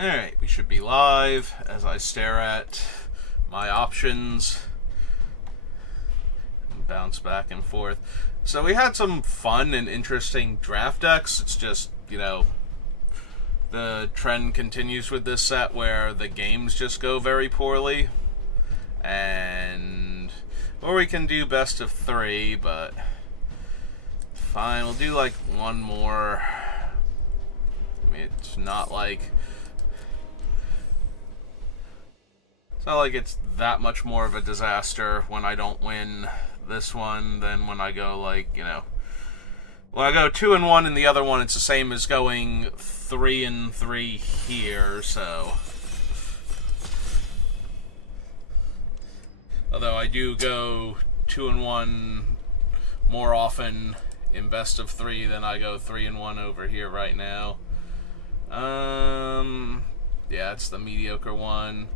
Alright, we should be live as I stare at my options and bounce back and forth. So we had some fun and interesting draft decks. It's just, the trend continues with this set where the games just go very poorly. Or we can do best of 3, but fine, we'll do like one more. I mean, it's not like it's that much more of a disaster when I don't win this one than when I go when I go 2-1 in the other one, it's the same as going 3-3 here. So, although I do go 2-1 more often in best of 3 than I go 3-1 over here right now. Yeah, it's the mediocre one.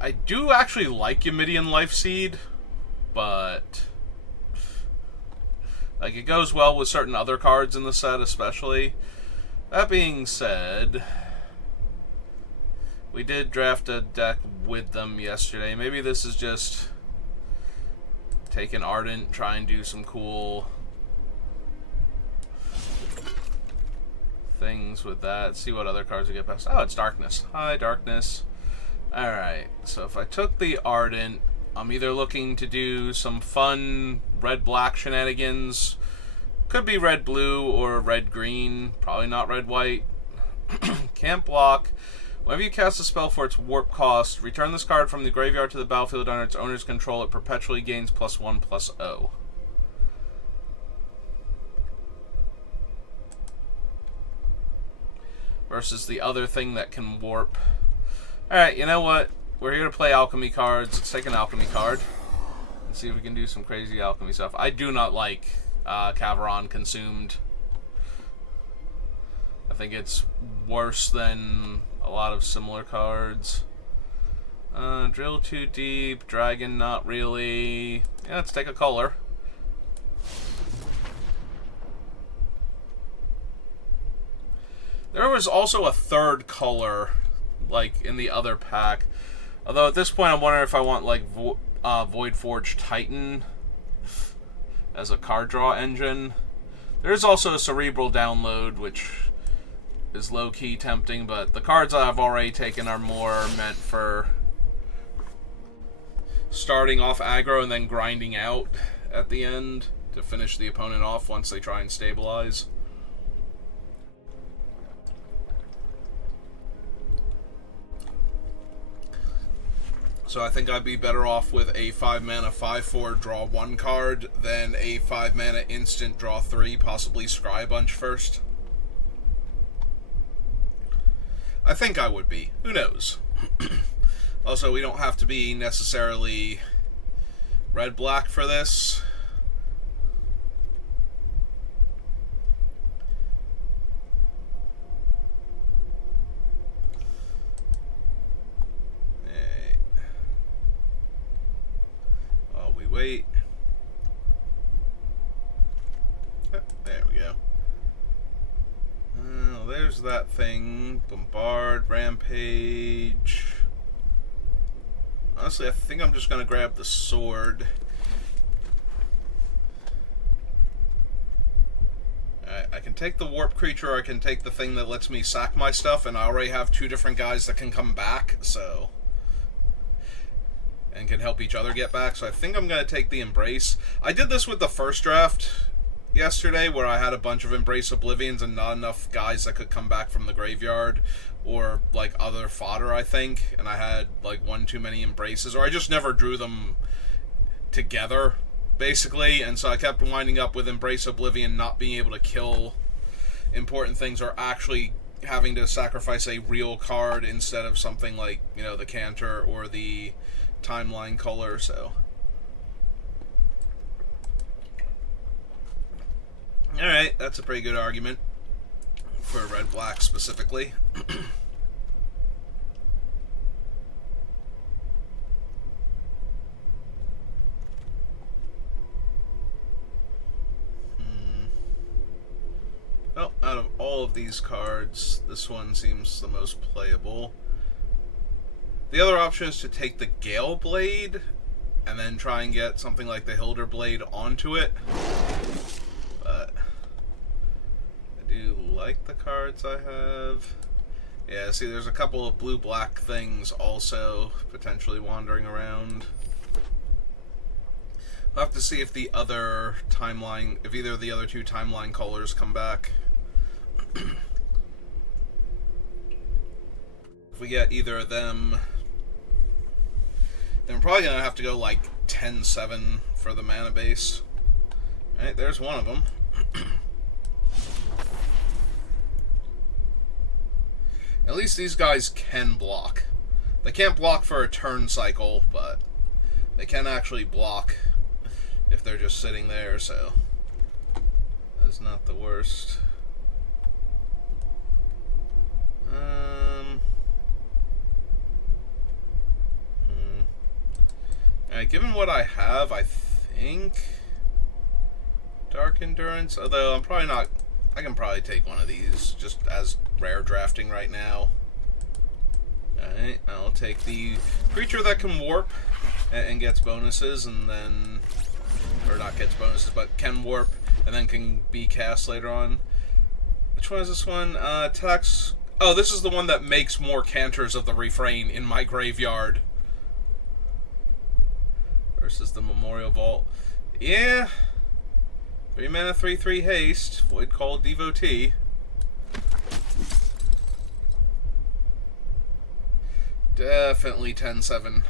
I do actually like Yamidian Life Seed, but it goes well with certain other cards in the set, especially. That being said, we did draft a deck with them yesterday. Maybe this is just take an Ardent, try and do some cool things with that. See what other cards we get past. Oh, it's Darkness. Hi, Darkness. Alright, so if I took the Ardent, I'm either looking to do some fun red-black shenanigans. Could be red-blue or red-green. Probably not red-white. Can't block. Whenever you cast a spell for its warp cost, return this card from the graveyard to the battlefield under its owner's control. It perpetually gains +1/+0. Versus the other thing that can warp. Alright, you know what? We're here to play Alchemy cards. Let's take an Alchemy card. Let's see if we can do some crazy Alchemy stuff. I do not like Caveron Consumed. I think it's worse than a lot of similar cards. Drill too deep. Dragon, not really. Yeah, let's take a color. There was also a third color in the other pack. Although at this point I'm wondering if I want Void Forge Titan as a card draw engine. There's also a Cerebral Download, which is low-key tempting, but the cards I've already taken are more meant for starting off aggro and then grinding out at the end to finish the opponent off once they try and stabilize. So I think I'd be better off with a 5-mana 5/4 draw 1 card than a 5-mana instant draw 3, possibly Scry Bunch first. I think I would be. Who knows? Also, we don't have to be necessarily red-black for this. Wait. Oh, there we go. There's that thing. Bombard, Rampage. Honestly, I think I'm just going to grab the sword. I can take the warp creature, or I can take the thing that lets me sack my stuff, and I already have 2 different guys that can come back, so... and can help each other get back, so I think I'm going to take the Embrace. I did this with the first draft yesterday, where I had a bunch of Embrace Oblivions and not enough guys that could come back from the graveyard, or, other fodder, I think, and I had, 1 too many Embraces, or I just never drew them together, basically, and so I kept winding up with Embrace Oblivion not being able to kill important things, or actually having to sacrifice a real card instead of something like, the Cantor or the Timeline color, so. Alright, that's a pretty good argument for red-black specifically. Well, out of all all of these cards. This one seems the most playable. The other option is to take the Gale Blade and then try and get something like the Hilder Blade onto it. But I do like the cards I have. Yeah, see, there's a couple of blue-black things also potentially wandering around. I'll have to see if the other timeline, if either of the other two timeline colors come back. If we get either of them, then we're probably going to have to go like 10-7 for the mana base. Alright, there's one of them. At least these guys can block. They can't block for a turn cycle, but they can actually block if they're just sitting there, so that's not the worst. Alright, given what I have, I think Dark Endurance, although I'm probably not, I can probably take one of these just as rare drafting right now. Alright, I'll take the creature that can warp and gets bonuses, and then, or not gets bonuses, but can warp and then can be cast later on. Which one is this one? Attacks. Oh, this is the one that makes more Canters of the Refrain in my graveyard. Versus the Memorial Vault. Yeah. 3 mana, 3/3 haste. Void Call Devotee. Definitely 10-7.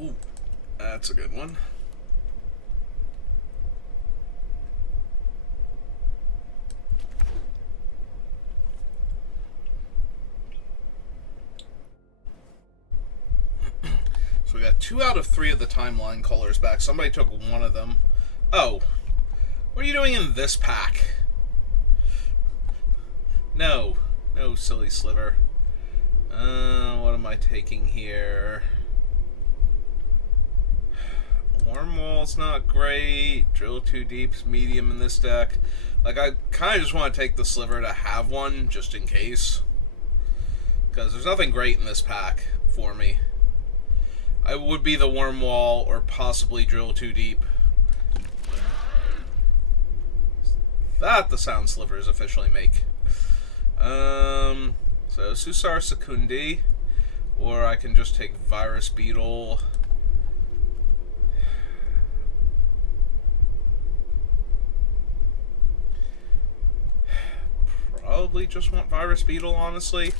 Ooh, that's a good one. So we got 2 out of 3 of the timeline colors back. Somebody took one of them. Oh, what are you doing in this pack? No, silly sliver. What am I taking here? Wormwall's not great. Drill Too Deep's medium in this deck. Like, I kind of just want to take the sliver to have one, just in case. Because there's nothing great in this pack for me. I would be the Wormwall or possibly Drill Too Deep. That the sound slivers officially make. So Susar Secundi, or I can just take Virus Beetle. Probably just want Virus Beetle, honestly.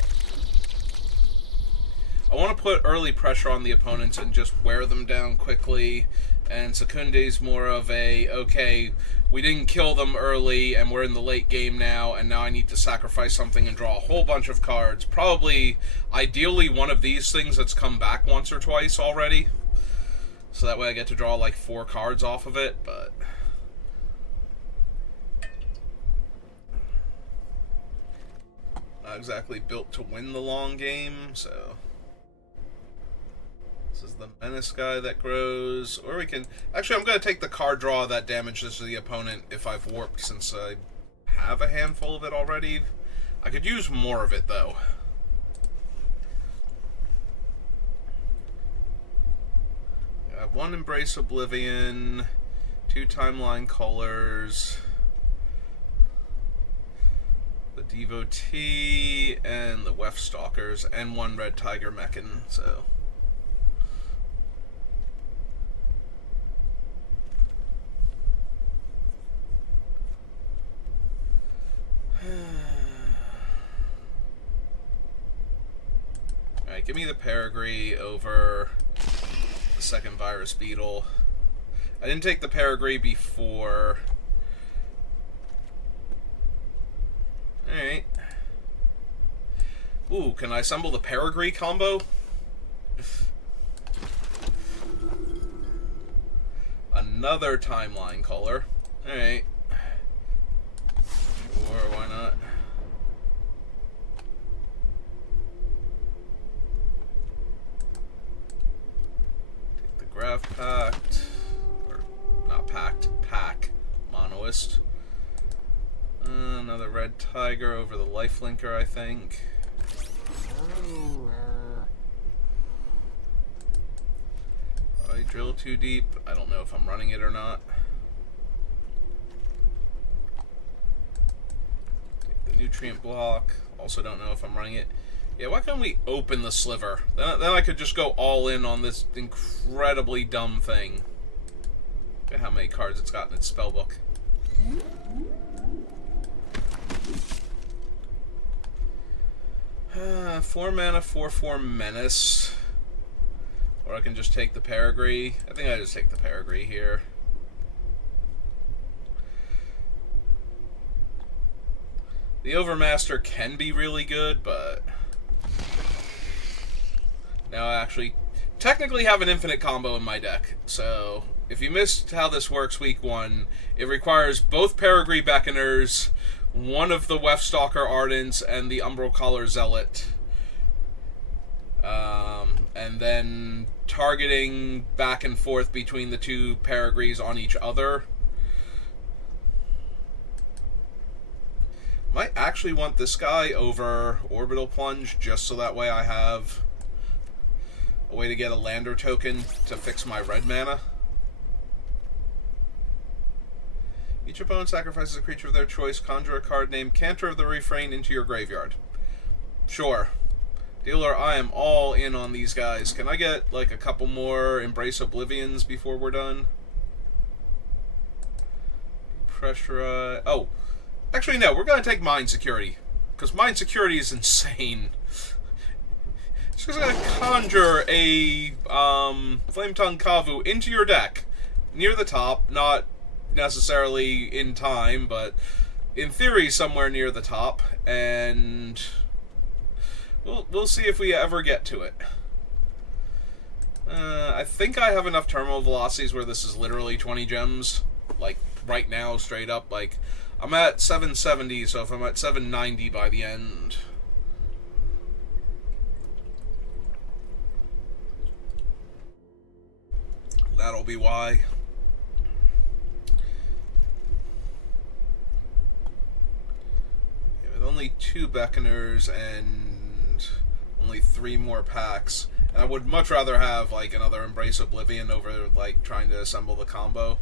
I want to put early pressure on the opponents and just wear them down quickly. And Secundi's more of a, okay, we didn't kill them early and we're in the late game now, and now I need to sacrifice something and draw a whole bunch of cards. Probably, ideally, one of these things that's come back once or twice already. So that way I get to draw like 4 cards off of it, but not exactly built to win the long game, so this is the Menace guy that grows. Or we can... Actually, I'm going to take the card draw that damages the opponent if I've warped, since I have a handful of it already. I could use more of it, though. I have 1 Embrace Oblivion, 2 Timeline Colors, the Devotee, and the Weft Stalkers, and 1 Red Tiger Mechan, so... Alright, give me the Perigee over the second Virus Beetle. I didn't take the Perigee before. Alright. Ooh, can I assemble the Perigee combo? Another Timeline color. Alright. Sure, why not? have packed, or not packed, pack Monoist. Another red tiger over the lifelinker, I think. I drill too deep. I don't know if I'm running it or not. Take the nutrient block. Also don't know if I'm running it. Yeah, why can't we open the sliver? Then I could just go all in on this incredibly dumb thing. Look at how many cards it's got in its spellbook. 4 mana, 4/4 menace. Or I can just take the Perigree. I think I just take the Perigree here. The Overmaster can be really good, but now I actually technically have an infinite combo in my deck. So if you missed how this works week 1, it requires both Perigree Beckoners, one of the Weftstalker Ardents, and the Umbral Collar Zealot. And then targeting back and forth between the two Perigrees on each other. Might actually want this guy over Orbital Plunge, just so that way I have a way to get a lander token to fix my red mana. Each opponent sacrifices a creature of their choice. Conjure a card named Cantor of the Refrain into your graveyard. Sure. Dealer, I am all in on these guys. Can I get, like, a couple more Embrace Oblivions before we're done? Pressurize... Oh. Actually, no. We're going to take Mind Security. Because Mind Security is insane. Just going to conjure a Flametongue Kavu into your deck. Near the top. Not necessarily in time, but in theory somewhere near the top. And... We'll see if we ever get to it. I think I have enough terminal velocities where this is literally 20 gems. Like, right now, straight up. Like, I'm at 770, so if I'm at 790 by the end... that'll be why. Yeah, with only 2 Beckoners and only 3 more packs. And I would much rather have, like, another Embrace Oblivion over, like, trying to assemble the combo.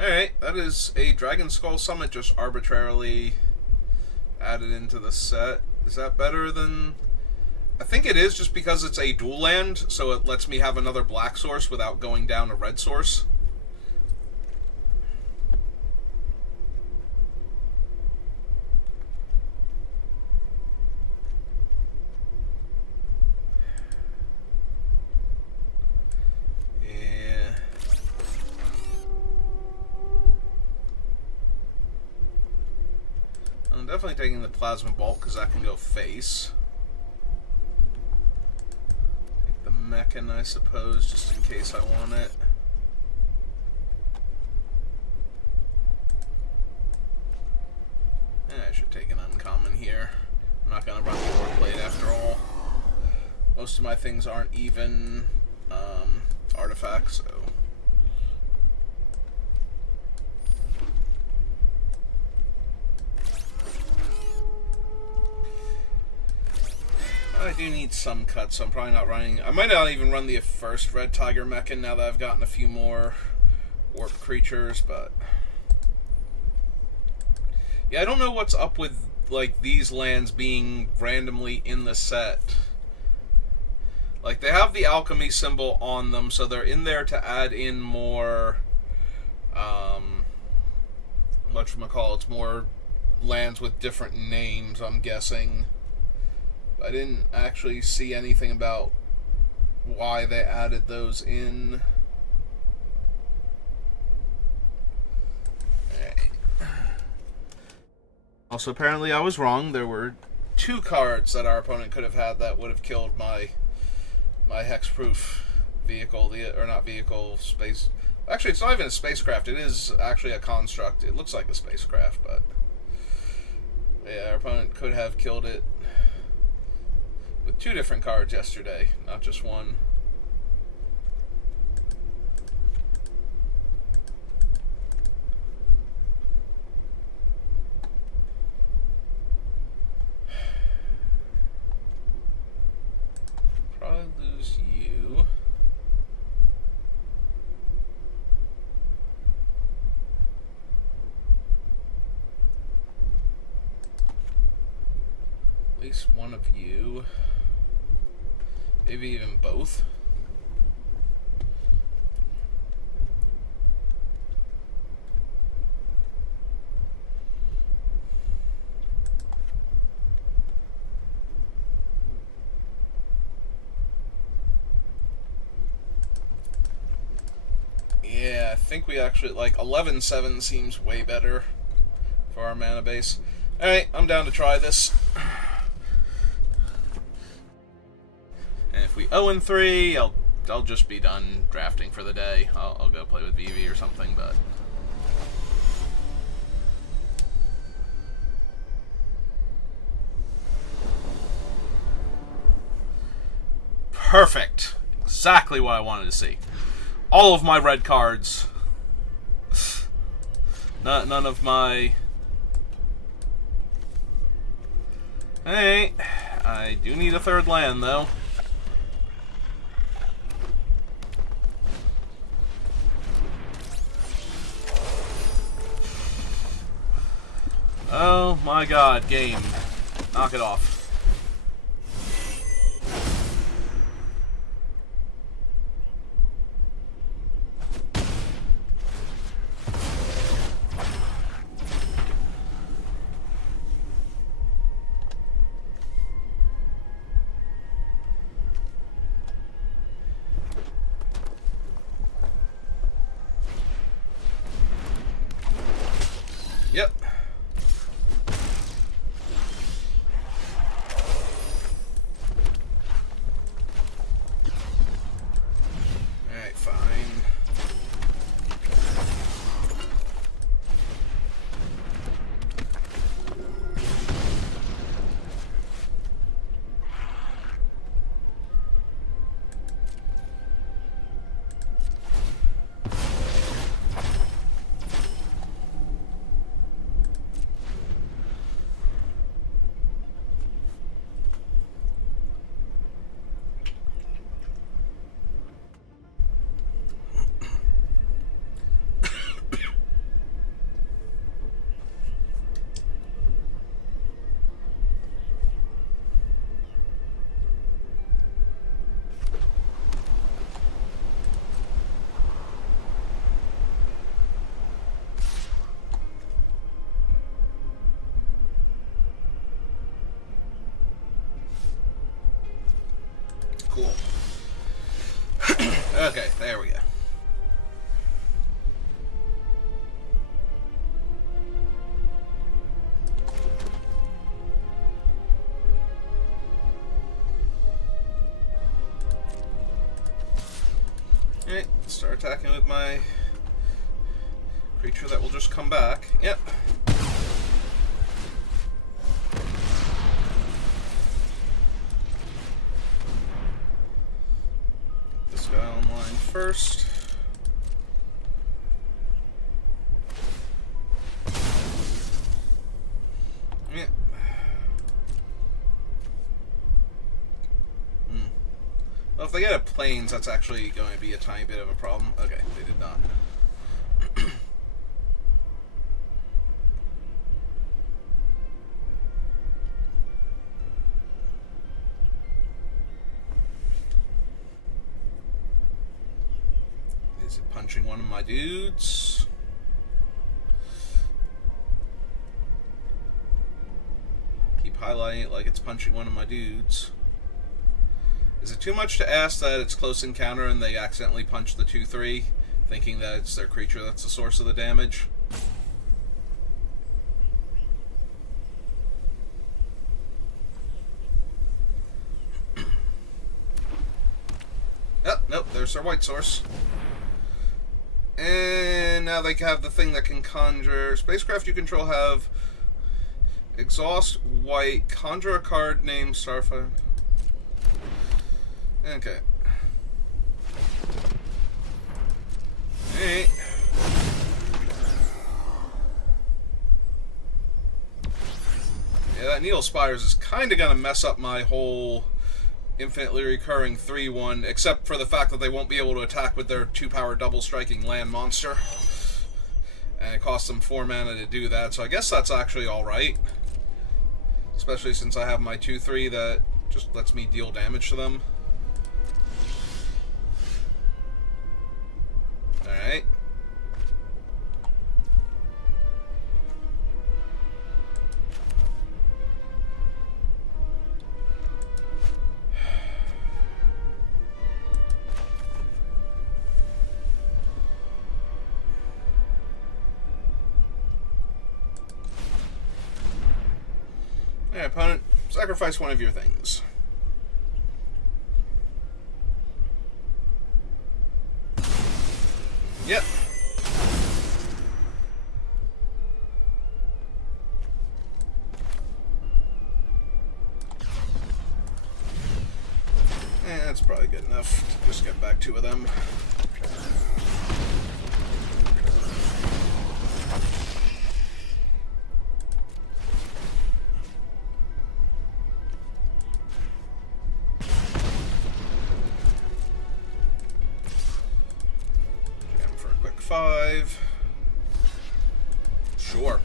Alright, that is a Dragon Skull Summit just arbitrarily added into the set. Is that better than... I think it is, just because it's a dual land, so it lets me have another black source without going down a red source. Definitely taking the Plasma Bolt because that can go face. Take the Mechan, I suppose, just in case I want it. I should take an uncommon here. I'm not going to run the Warblade after all. Most of my things aren't even artifacts, so... I do need some cuts, so I'm probably not running... I might not even run the first Red Tiger Mechan now that I've gotten a few more warp creatures, but... yeah, I don't know what's up with, like, these lands being randomly in the set. Like, they have the Alchemy symbol on them, so they're in there to add in more... whatchamacallits, more lands with different names, I'm guessing. I didn't actually see anything about why they added those in. Also, apparently I was wrong. There were 2 cards that our opponent could have had that would have killed my hexproof vehicle, or not vehicle, space... Actually, it's not even a spacecraft. It is actually a construct. It looks like a spacecraft, but... yeah, our opponent could have killed it with 2 different cards yesterday, not just one. least one of you. Maybe even both. Yeah, I think we actually, like, 11-7 seems way better for our mana base. Alright, I'm down to try this. And if we 0-3, I'll just be done drafting for the day. I'll go play with Vivi or something, but... Perfect! Exactly what I wanted to see. All of my red cards. None of my... Hey, I do need a third land, though. Oh my god, game. Knock it off. Yep. Alright, fine. Cool. Okay, there we go. Alright, start attacking with my creature that will just come back. Yep. This guy online first. Yep. Well, if they get a plains, that's actually going to be a tiny bit of a problem. Okay, they did not. Is it punching one of my dudes? Keep highlighting it like it's punching one of my dudes. Is it too much to ask that it's close encounter and they accidentally punch the 2/3, thinking that it's their creature that's the source of the damage? Oh, nope, there's their white source. And now they have the thing that can conjure. Spacecraft you control have exhaust white, conjure a card named Starfire. Okay. Hey. Yeah, that Needle Spires is kind of going to mess up my whole infinitely recurring 3/1, except for the fact that they won't be able to attack with their 2-power double striking land monster. And it costs them 4 mana to do that, so I guess that's actually alright. Especially since I have my 2-3 that just lets me deal damage to them. Alright. Alright, opponent, sacrifice one of your things. Yep. That's probably good enough to just get back 2 of them. Jam for a quick 5. Sure.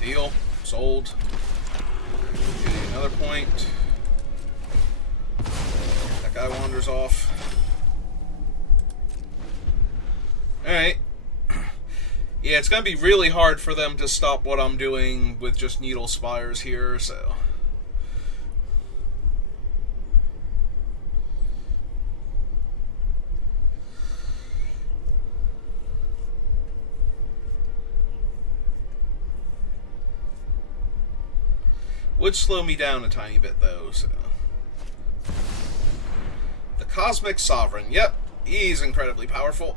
Deal. Sold. Give you another point. That guy wanders off. Alright. Yeah, it's going to be really hard for them to stop what I'm doing with just Needle Spires here, so... Would slow me down a tiny bit, though, so... The Cosmic Sovereign. Yep, he's incredibly powerful.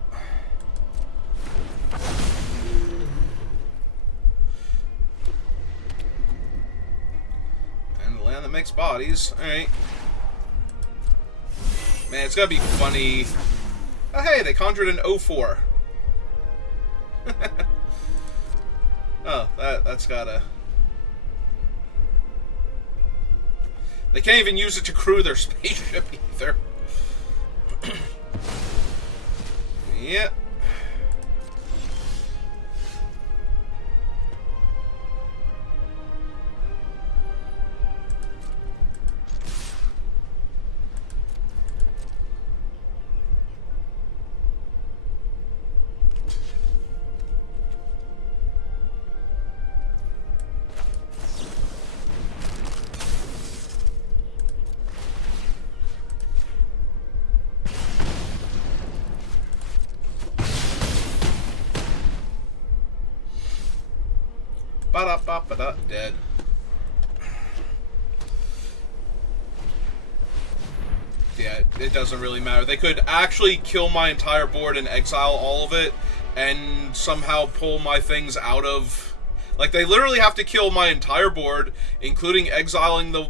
And the land that makes bodies. Alright. Man, it's gotta be funny. Oh, hey, they conjured an 0-4. Oh, that's gotta... They can't even use it to crew their spaceship either. Yep. Ba-da-ba-ba-da, dead. Yeah, it doesn't really matter. They could actually kill my entire board and exile all of it, and somehow pull my things out of... Like, they literally have to kill my entire board, including exiling the,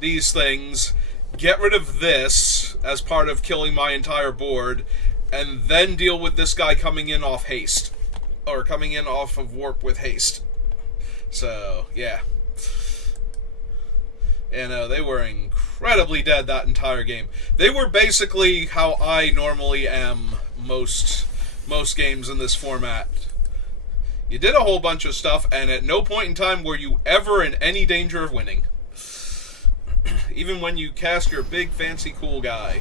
these things, get rid of this as part of killing my entire board, and then deal with this guy coming in off haste. Or coming in off of warp with haste. So, yeah. And they were incredibly dead that entire game. They were basically how I normally am most games in this format. You did a whole bunch of stuff, and at no point in time were you ever in any danger of winning. Even when you cast your big, fancy, cool guy.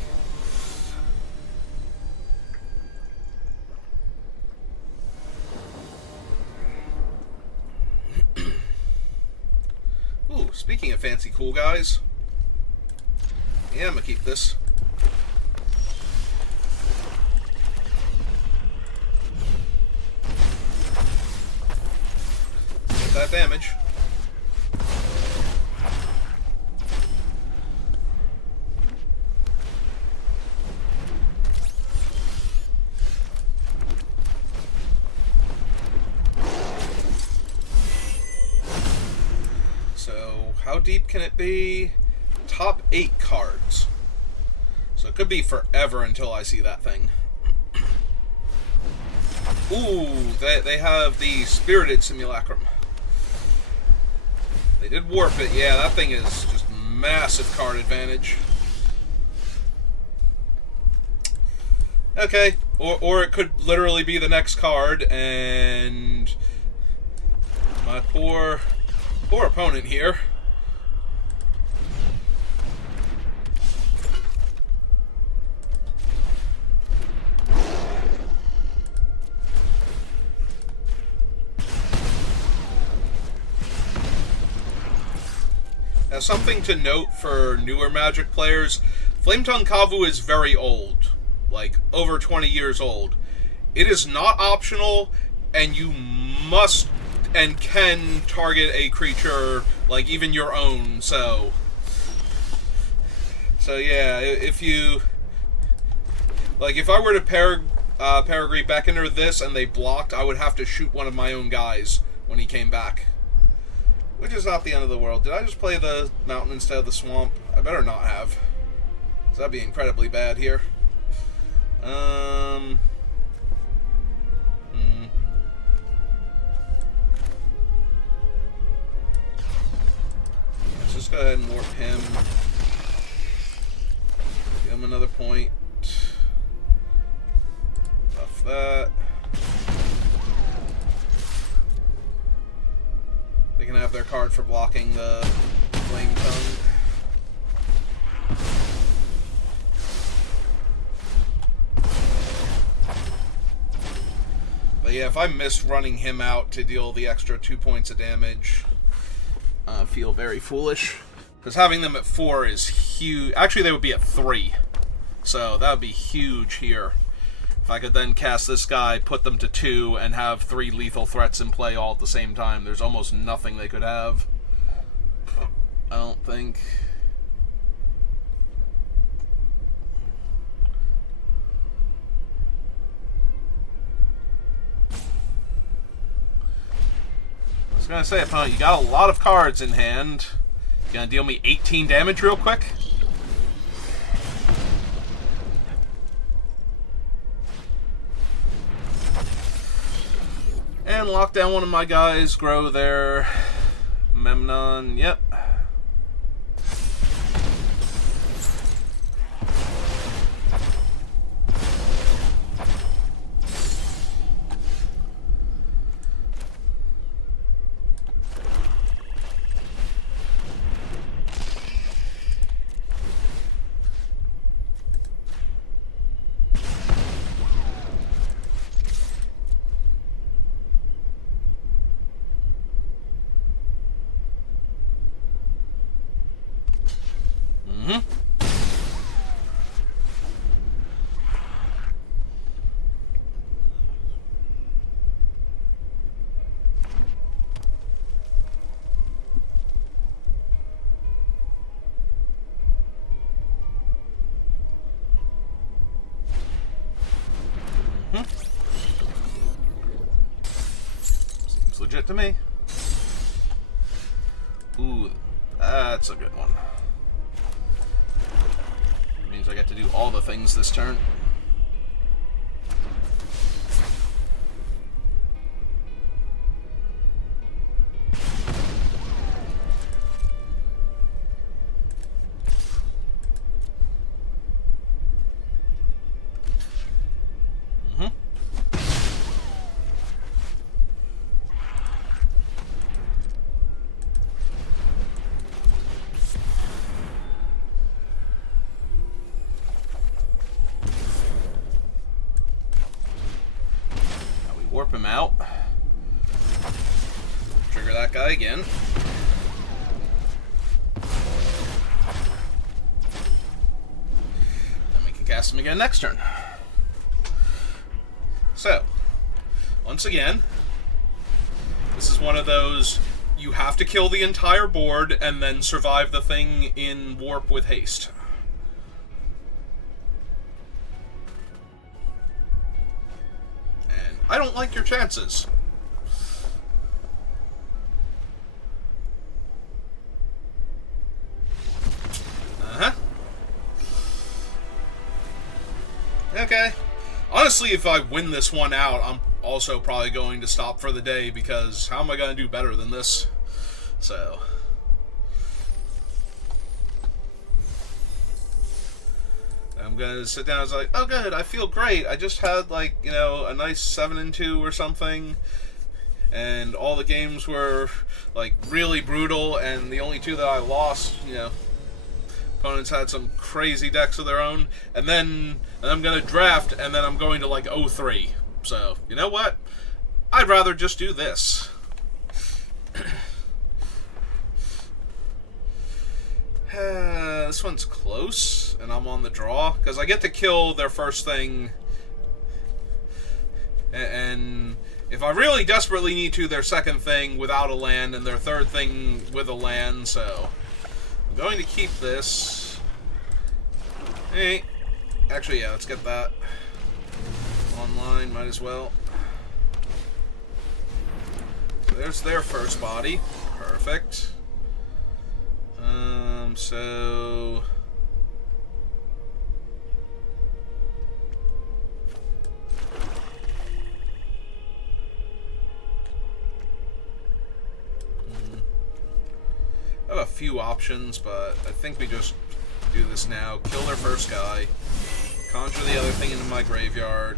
Ooh, speaking of fancy cool guys. Yeah, I'm gonna keep this. Get that damage. How deep can it be? Top 8 cards. So it could be forever until I see that thing. Ooh, they have the Spirited Simulacrum. They did warp it. Yeah, that thing is just massive card advantage. Okay, or it could literally be the next card, and my poor Poor opponent here. Now, something to note for newer Magic players, Flametongue Kavu is very old, like over 20 years old. It is not optional, and you must and can target a creature, like even your own, so yeah, if you, like if I were to Paragreed back into this and they blocked, I would have to shoot one of my own guys when he came back. Which is not the end of the world. Did I just play the mountain instead of the swamp? I better not have. So that'd be incredibly bad here. Let's just go ahead and warp him. Give him another point. Buff that. They can have their card for blocking the Flame Tongue. But yeah, if I miss running him out to deal the extra 2 points of damage, I feel very foolish. Because having them at 4 is huge. Actually, they would be at 3. So that would be huge here. If I could then cast this guy, put them to 2, and have 3 lethal threats in play all at the same time, there's almost nothing they could have. I don't think. I was going to say, opponent, you got a lot of cards in hand. You going to deal me 18 damage real quick? And lock down one of my guys, grow their Memnon, yep. Seems legit to me. Ooh, that's a good one. Means I get to do all the things this turn. Warp him out. Trigger that guy again. Then we can cast him again next turn. So, once again, this is one of those, you have to kill the entire board and then survive the thing in warp with haste. I don't like your chances. Okay. Honestly, if I win this one out, I'm also probably going to stop for the day, because how am I going to do better than this? So... I'm gonna sit down and it's like, oh good, I feel great. I just had, like, you know, a nice 7-2 or something. and all the games were like really brutal, and the only two that I lost, you know, opponents had some crazy decks of their own, and I'm gonna draft, and then I'm going to like 0-3. So you know what? I'd rather just do this. This one's close, and I'm on the draw because I get to kill their first thing, and if I really desperately need to, their second thing without a land, and their third thing with a land. So I'm going to keep this. Hey, actually, yeah, let's get that online. Might as well. There's their first body. Perfect. So I have a few options, but I think we just do this now. Kill their first guy. Conjure the other thing into my graveyard.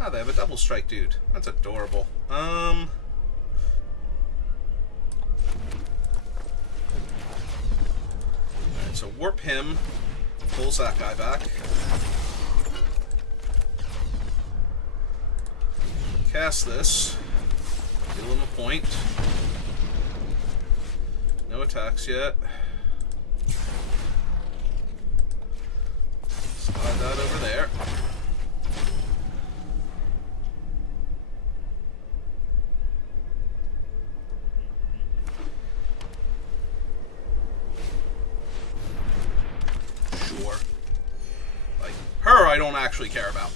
Oh, they have a double strike dude. That's adorable. Alright, so warp him. Pulls that guy back. Cast this. Deal him a point. No attacks yet. Slide that over there. Sure. Like, her I don't actually care about.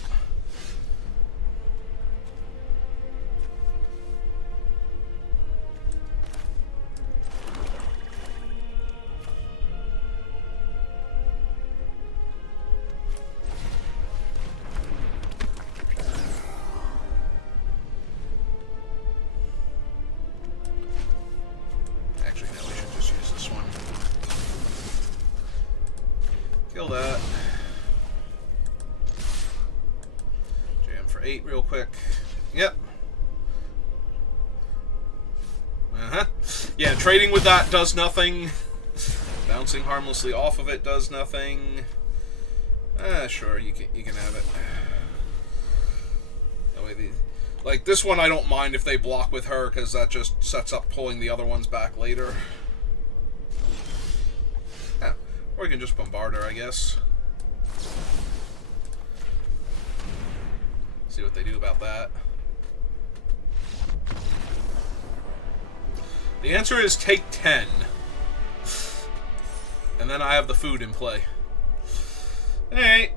Kill that. Jam for 8 real quick. Yep. Yeah, trading with that does nothing. Bouncing harmlessly off of it does nothing. Sure, you can have it. That way like this one I don't mind if they block with her, because that just sets up pulling the other ones back later. Or we can just bombard her, I guess. See what they do about that. The answer is take 10. And then I have the food in play. Alright.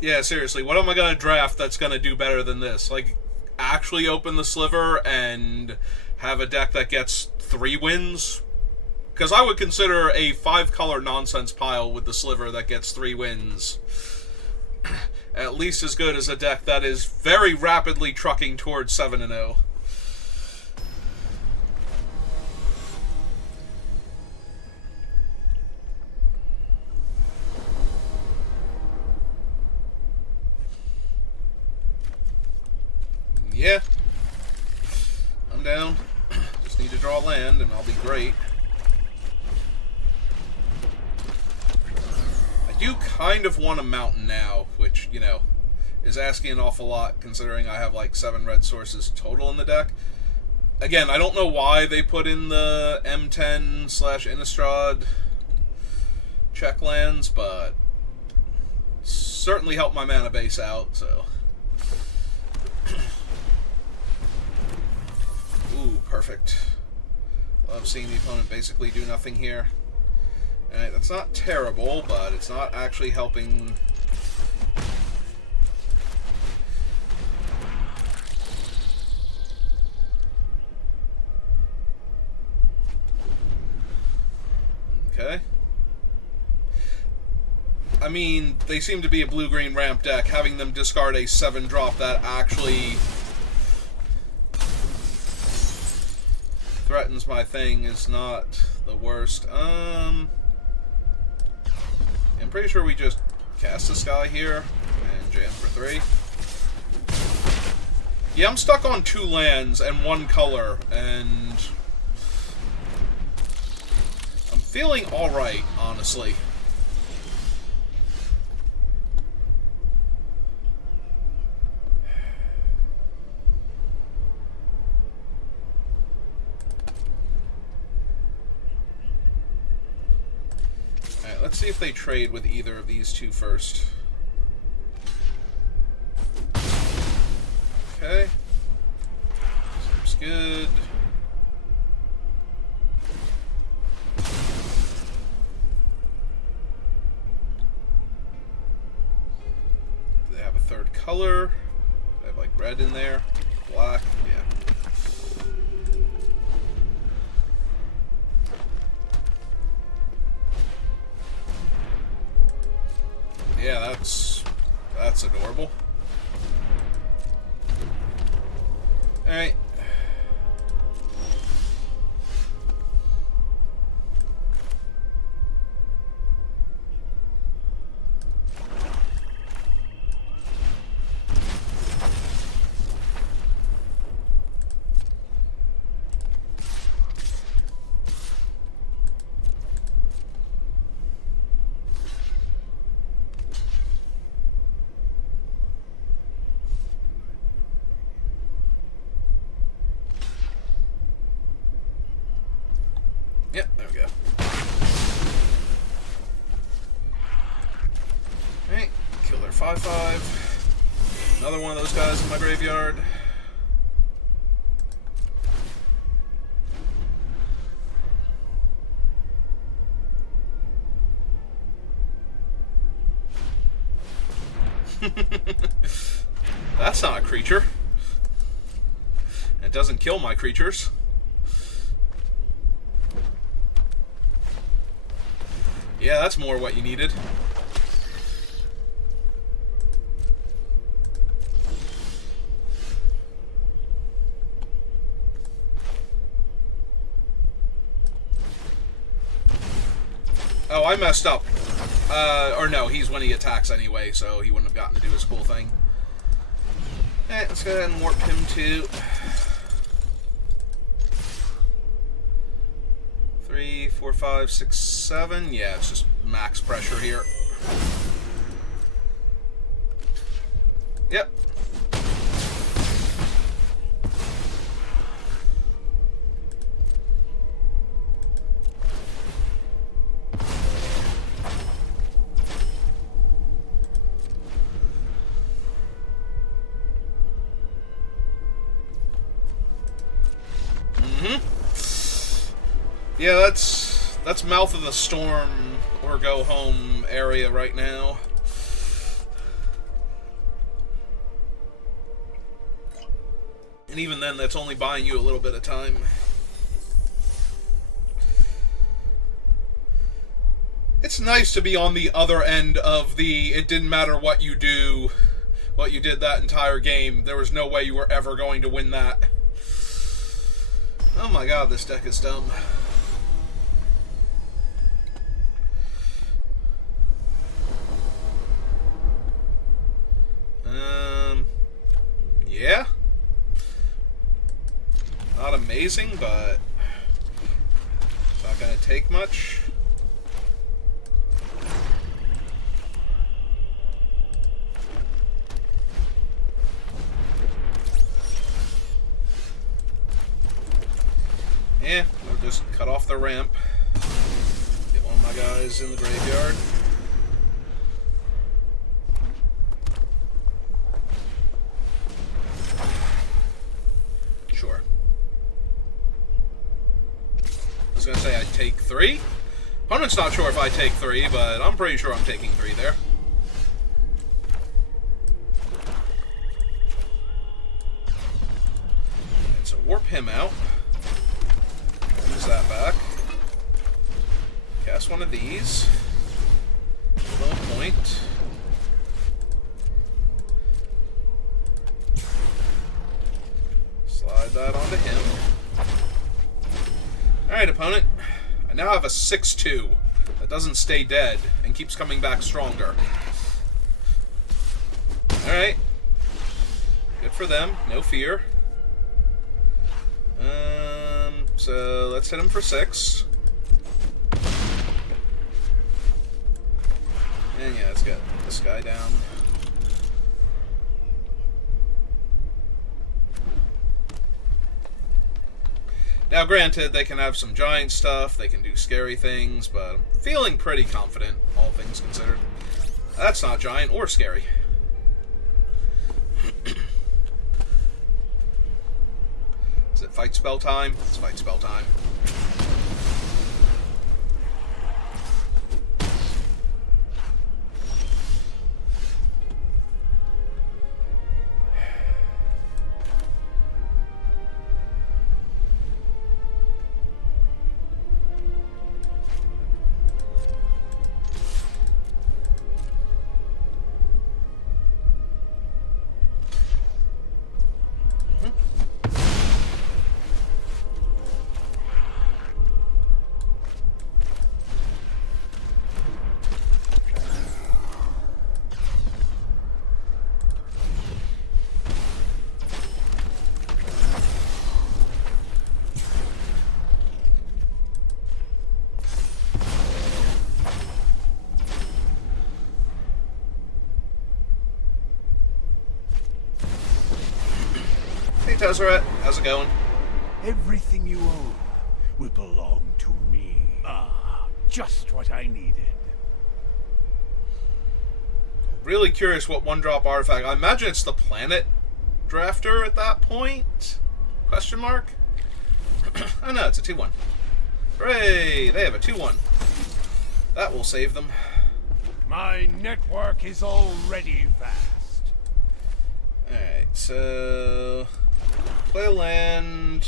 Yeah, seriously, what am I going to draft that's going to do better than this? Like, actually open the sliver and have a deck that gets 3 wins? Because I would consider a 5-color nonsense pile with the sliver that gets 3 wins at least as good as a deck that is very rapidly trucking towards 7-0. Yeah, I'm down. Just need to draw land and I'll be great. I do kind of want a mountain now, which, you know, is asking an awful lot considering I have like 7 red sources total in the deck. Again, I don't know why they put in the M10/Innistrad check lands, but certainly helped my mana base out, so. Ooh, perfect. Love seeing the opponent basically do nothing here. Alright, that's not terrible, but it's not actually helping. Okay. I mean, they seem to be a blue-green ramp deck. Having them discard a 7-drop that actually threatens my thing is not the worst. I'm pretty sure we just cast this guy here and jam for 3. Yeah, I'm stuck on 2 lands and 1 color, and I'm feeling alright, honestly. Alright, let's see if they trade with either of these 2 first. Okay. Seems good. Do they have a 3rd color? They have like red in there? Black? Yeah. Yeah, that's adorable. Alright. Yep, there we go. Alright, kill their 5/5. Another one of those guys in my graveyard. That's not a creature. It doesn't kill my creatures. Yeah, that's more what you needed. Oh, I messed up. Or no, he's when he attacks anyway, so he wouldn't have gotten to do his cool thing. Alright, let's go ahead and warp him to 3, 4, 5, 6, 7. Yeah, it's just max pressure here. Yep. Yeah, that's Mouth of the Storm or go home area right now. And even then, that's only buying you a little bit of time. It's nice to be on the other end of the it didn't matter what you do, what you did that entire game. There was no way you were ever going to win that. Oh my god, this deck is dumb. Yeah. Not amazing, but not gonna take much. Yeah, we'll just cut off the ramp. Get one of my guys in the graveyard. Sure. I was gonna say I'd take 3. Opponent's not sure if I take 3, but I'm pretty sure I'm taking 3 there. Alright, so warp him out. Use that back. Cast one of these. Low point. Slide that onto him. Alright, opponent. I now have a 6-2 that doesn't stay dead and keeps coming back stronger. Alright. Good for them. No fear. So let's hit him for 6. And yeah, let's get this guy down. Now, granted, they can have some giant stuff, they can do scary things, but I'm feeling pretty confident, all things considered. That's not giant or scary. Is it fight spell time? It's fight spell time. Tezzeret, how's it going? Everything you own will belong to me. Ah, just what I needed. Really curious what one-drop artifact. I imagine it's the planet drafter at that point? Question mark? Oh no, it's a 2-1. Hooray! They have a 2-1. That will save them. My network is already vast. Alright, so... play land.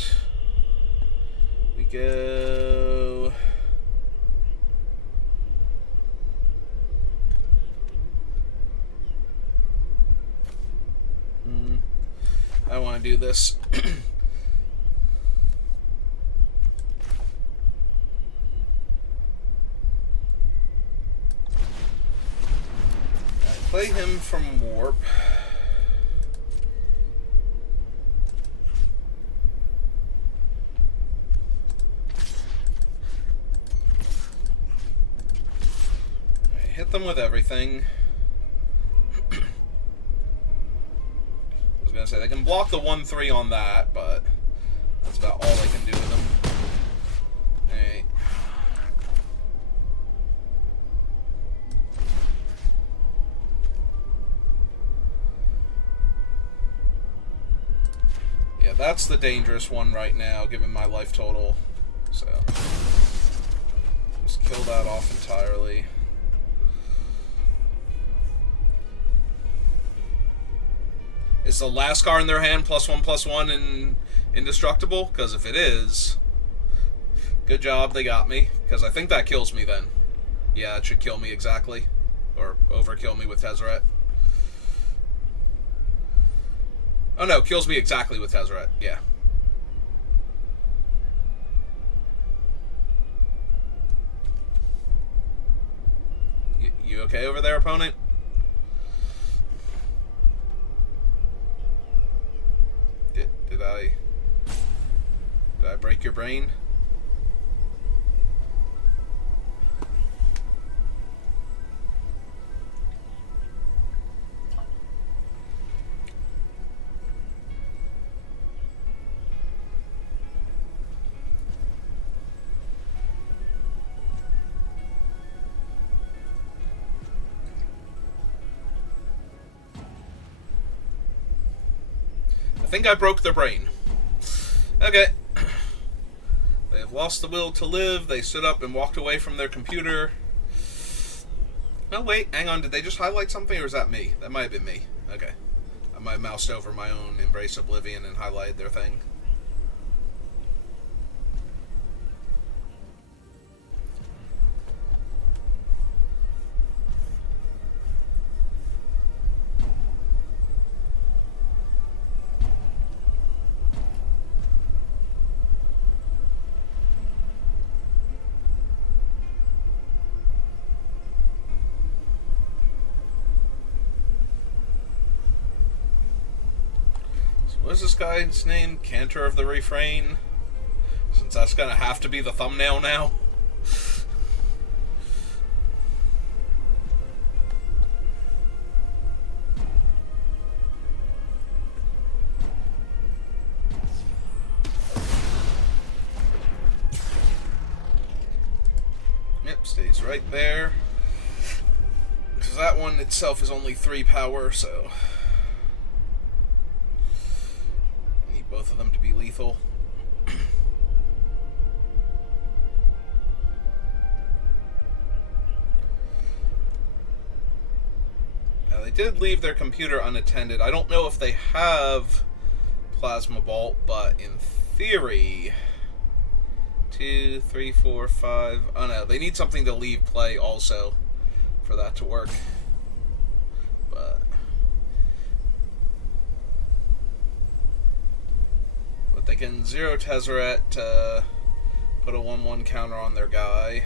We go... I want to do this. Play him from warp. Hit them with everything. I was gonna say they can block the 1-3 on that, but that's about all they can do with them. Alright. Yeah, that's the dangerous one right now, given my life total. So just kill that off entirely. Is the last card in their hand +1/+1 and indestructible? Because if it is, good job, they got me. Because I think that kills me then. Yeah, it should kill me exactly. Or overkill me with Tezzeret. Oh no, kills me exactly with Tezzeret. Yeah. You okay over there, opponent? Did I break your brain? I think I broke their brain. Okay. They have lost the will to live. They stood up and walked away from their computer. No, wait. Hang on. Did they just highlight something, or is that me? That might have been me. Okay. I might have moused over my own Embrace Oblivion and highlighted their thing. What is this guy's name? Cantor of the Refrain? Since that's gonna have to be the thumbnail now. Yep, stays right there. Because that one itself is only 3 power, so... I need both of them to be lethal. Now, they did leave their computer unattended. I don't know if they have Plasma Bolt, but in theory... 2, 3, 4, 5... Oh no, they need something to leave play also for that to work. But they can 0 Tezzeret to put a 1/1 counter on their guy.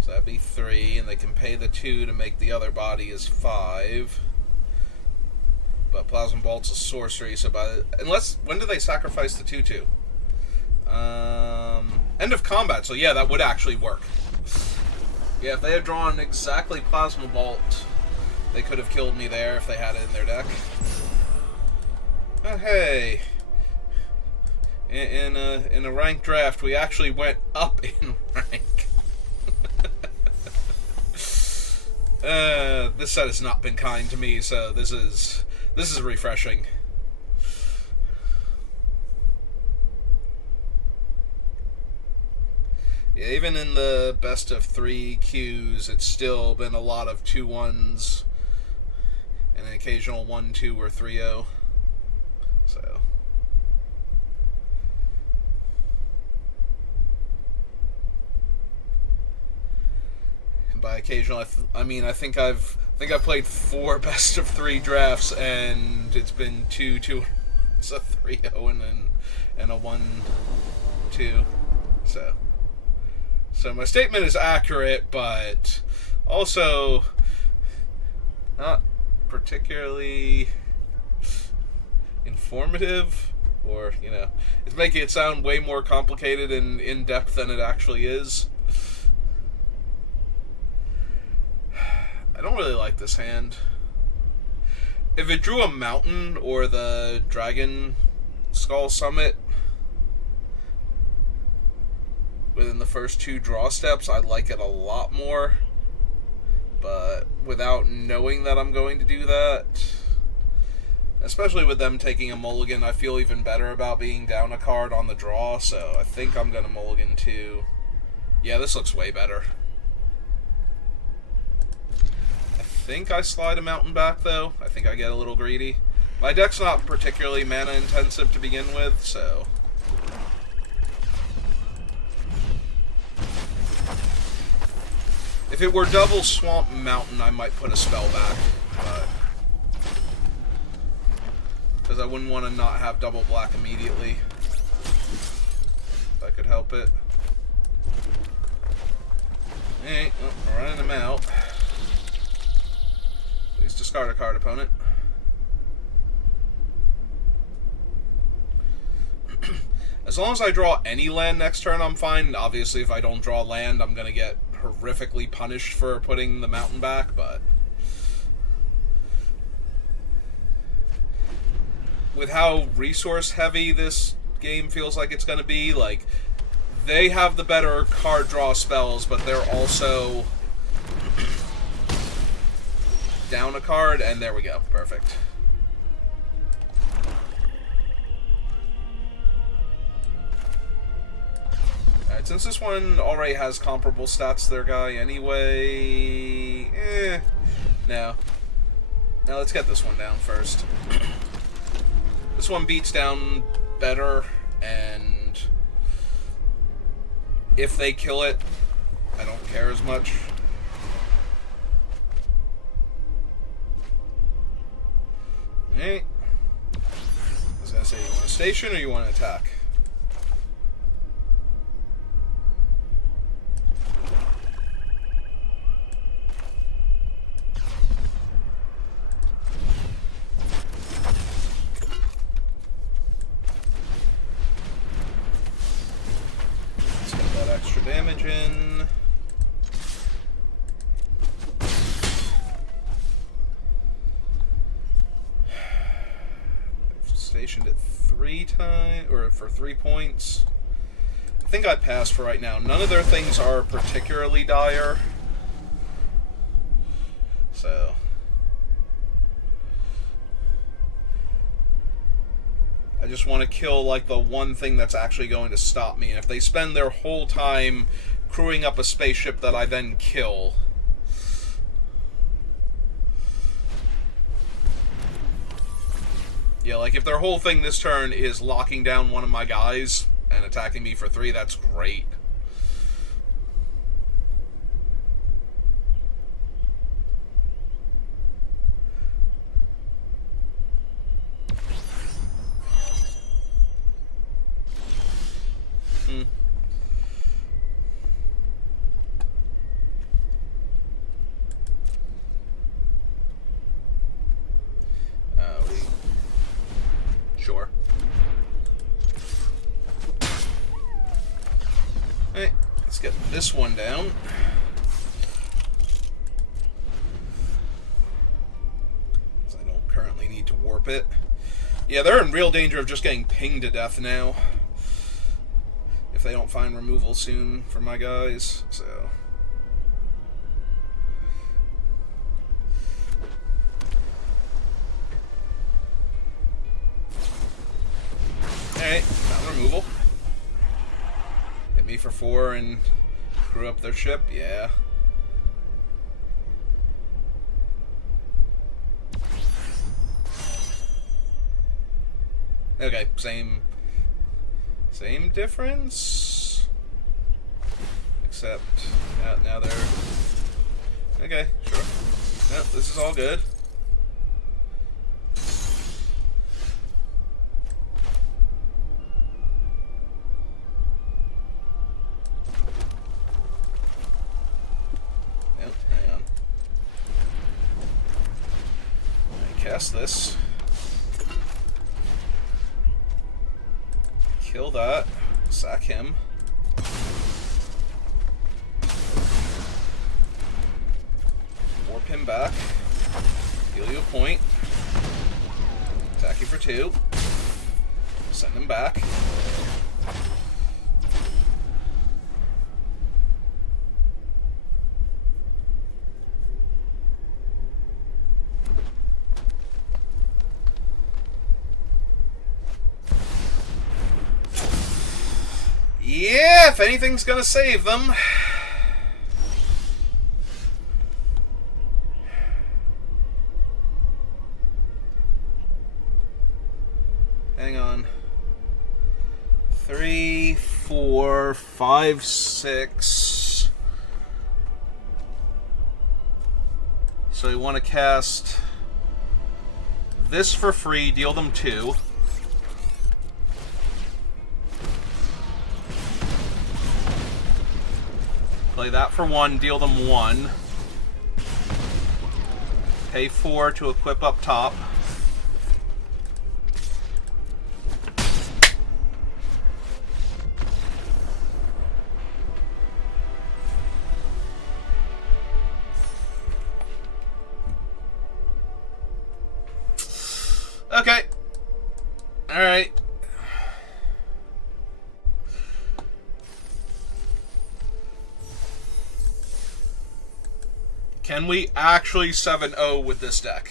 So that'd be 3, and they can pay the 2 to make the other body is 5. But Plasma Bolt's a sorcery, so when do they sacrifice the 2/2? End of combat, so yeah, that would actually work. Yeah, if they had drawn exactly Plasma Bolt, they could have killed me there if they had it in their deck. But hey, in a ranked draft, we actually went up in rank. This set has not been kind to me, so this is refreshing. Yeah, even in the best of 3 queues, it's still been a lot of 2/1s and an occasional 1/2 or 3/0. So. And by occasional, I think I've played 4 best of 3 drafts, and it's been 2/2, it's a 3/0 and a 1/2. So my statement is accurate, but also not particularly informative, or, it's making it sound way more complicated and in-depth than it actually is. I don't really like this hand. If it drew a mountain or the Dragon Skull Summit within the first 2 draw steps, I'd like it a lot more. But without knowing that I'm going to do that, especially with them taking a mulligan, I feel even better about being down a card on the draw, so I think I'm going to mulligan too. Yeah, this looks way better. I think I slide a mountain back, though. I think I get a little greedy. My deck's not particularly mana intensive to begin with, so... If it were double Swamp Mountain, I might put a spell back, but... Because I wouldn't want to not have double black immediately. If I could help it. Hey, we're running them out. Please discard a card, opponent. As long as I draw any land next turn, I'm fine. Obviously, if I don't draw land, I'm going to get horrifically punished for putting the mountain back, but... With how resource-heavy this game feels like it's going to be, like, they have the better card draw spells, but they're also down a card, and there we go. Perfect. Alright, since this one already has comparable stats to their guy anyway... No. Now let's get this one down first. This one beats down better, and if they kill it, I don't care as much. Alright. I was gonna say, you want to station or you want to attack? stationed it 3 times, or for 3 points. I think I passed for right now. None of their things are particularly dire. So... I just want to kill, like, the one thing that's actually going to stop me. And if they spend their whole time crewing up a spaceship that I then kill... Yeah, like, if their whole thing this turn is locking down one of my guys and attacking me for 3, that's great. Sure. Alright, let's get this one down. I don't currently need to warp it. Yeah, they're in real danger of just getting pinged to death now. If they don't find removal soon for my guys, so... Alright, found removal. Hit me for 4 and screw up their ship, yeah. Okay, same difference. Except, now they're... Okay, sure. No, this is all good. Cast this. Kill that. Sack him. Warp him back. Heal you a point. Attack you for 2. Send him back. Yeah, if anything's gonna save them. Hang on. 3, 4, 5, 6. So you want to cast this for free, deal them 2. Play that for 1, deal them 1. Pay 4 to equip up top. Okay. Alright. Can we actually 7-0 with this deck?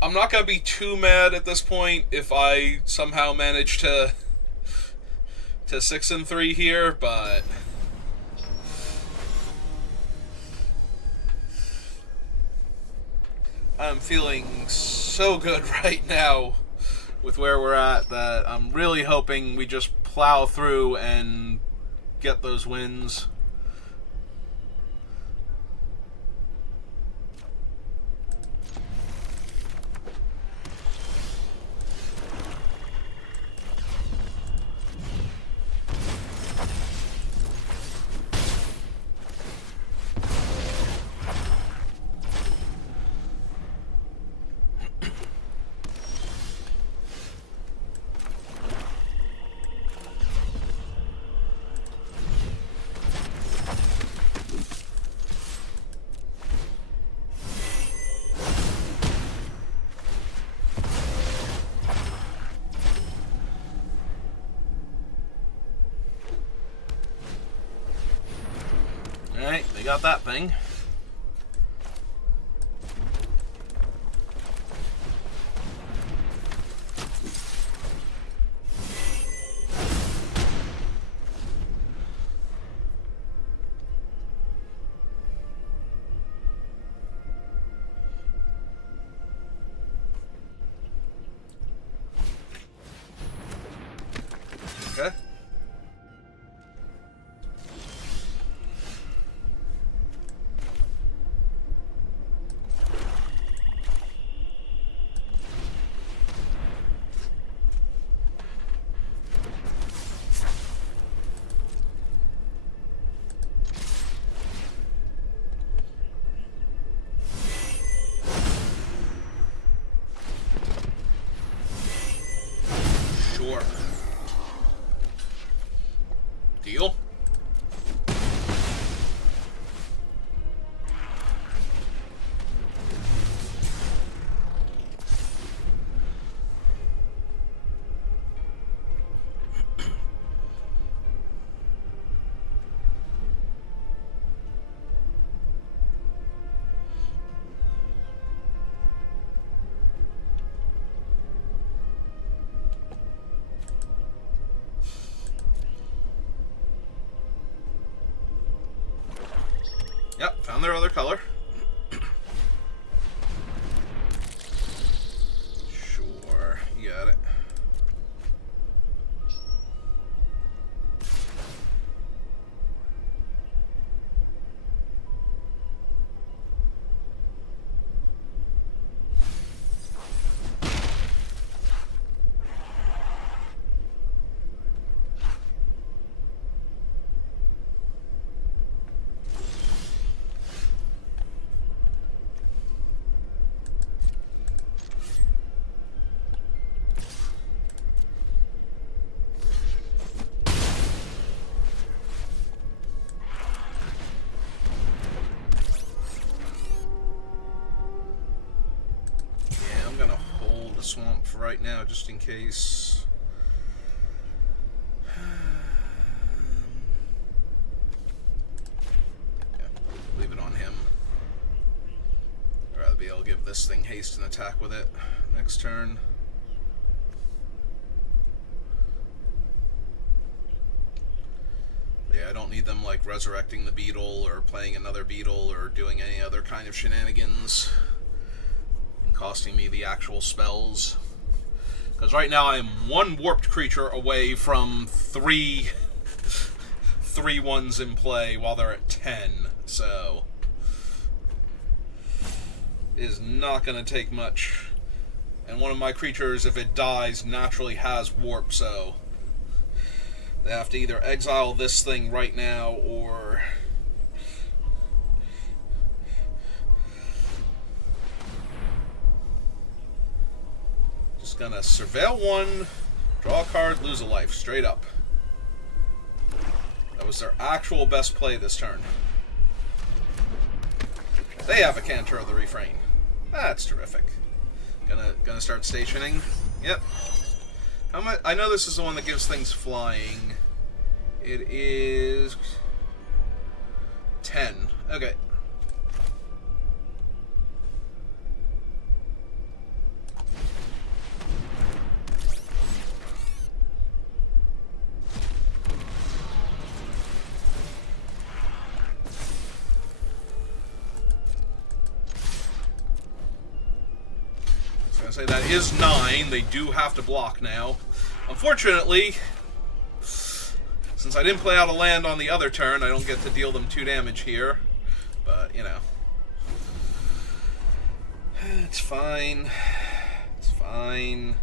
I'm not going to be too mad at this point if I somehow manage to 6-3 here, but... I'm feeling so good right now with where we're at that I'm really hoping we just plow through and get those wins. got that thing. Okay. Sure. Deal. Yep, found their other color. Sure, you got it. Swamp for right now, just in case. Yeah, leave it on him. I'd rather be able to give this thing haste and attack with it next turn. Yeah, I don't need them like resurrecting the beetle or playing another beetle or doing any other kind of shenanigans. Costing me the actual spells, because right now I am one warped creature away from three ones in play while they're at 10, so it is not going to take much. And one of my creatures, if it dies, naturally has warp, so they have to either exile this thing right now or gonna surveil one, draw a card, lose a life, straight up. That was their actual best play this turn. They have a Cantor of the Refrain. That's terrific. Gonna start stationing. Yep. How much? I know this is the one that gives things flying. It is 10. Okay. Say that is 9. They do have to block now. Unfortunately, since I didn't play out a land on the other turn, I don't get to deal them 2 damage here. But, you know. It's fine. It's fine.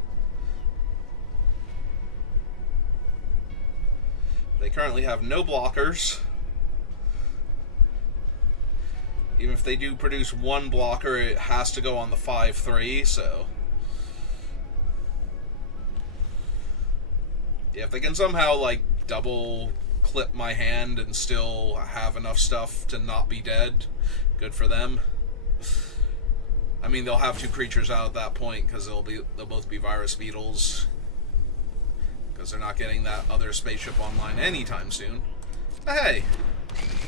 They currently have no blockers. Even if they do produce one blocker, it has to go on the 5/3, so yeah, if they can somehow, like, double clip my hand and still have enough stuff to not be dead, good for them. I mean, they'll have 2 creatures out at that point, because they'll both be virus beetles, because they're not getting that other spaceship online anytime soon. But hey,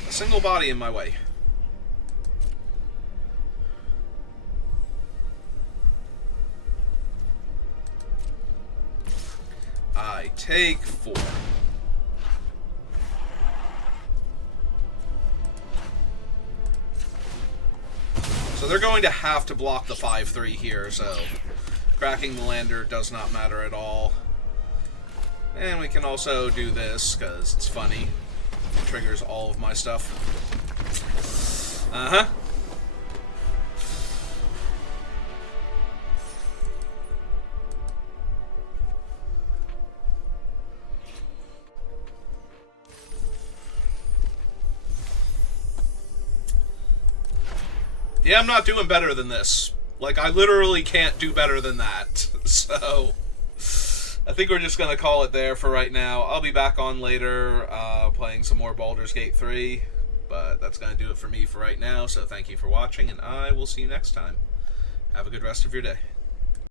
a single body in my way. take 4. So they're going to have to block the 5-3 here, so cracking the lander does not matter at all. And we can also do this, because it's funny. It triggers all of my stuff. Uh-huh. Yeah, I'm not doing better than this. Like, I literally can't do better than that. So, I think we're just going to call it there for right now. I'll be back on later playing some more Baldur's Gate 3. But that's going to do it for me for right now. So, thank you for watching, and I will see you next time. Have a good rest of your day.